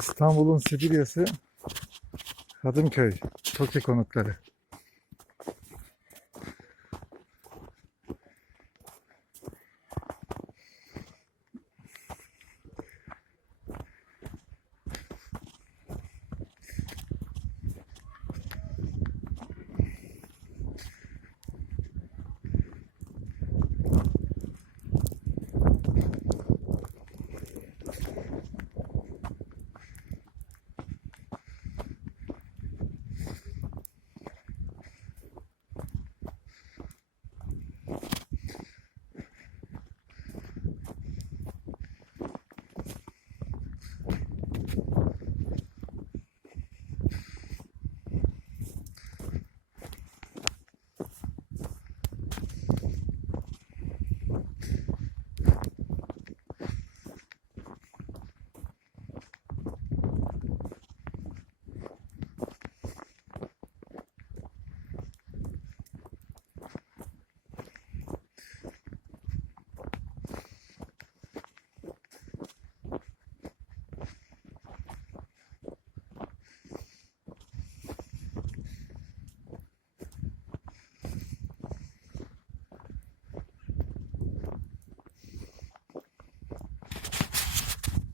İstanbul'un Sibirya'sı Hadımköy, Toki konutları.